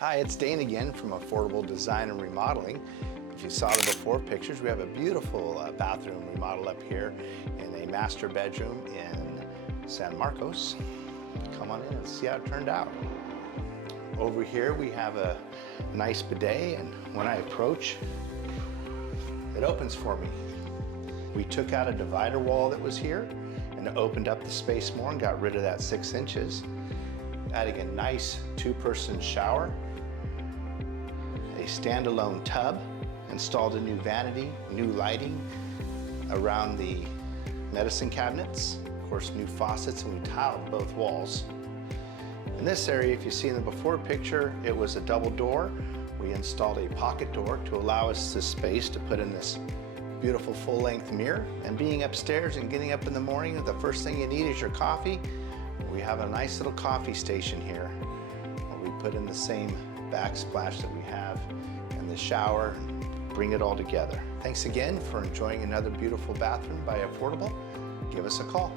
Hi, it's Dane again from Affordable Design and Remodeling. If you saw the before pictures, we have a beautiful bathroom remodel up here in a master bedroom in San Marcos. Come on in and see how it turned out. Over here we have a nice bidet, and when I approach, it opens for me. We took out a divider wall that was here and opened up the space more and got rid of that 6 inches. Adding a nice 2-person shower, a standalone tub, installed a new vanity, new lighting around the medicine cabinets, of course new faucets, and we tiled both walls. In this area, if you see in the before picture, it was a double door. We installed a pocket door to allow us this space to put in this beautiful full-length mirror. And being upstairs and getting up in the morning, the first thing you need is your coffee. We have a nice little coffee station here. We put in the same backsplash that we have in the shower, bring it all together. Thanks again for enjoying another beautiful bathroom by Affordable. Give us a call.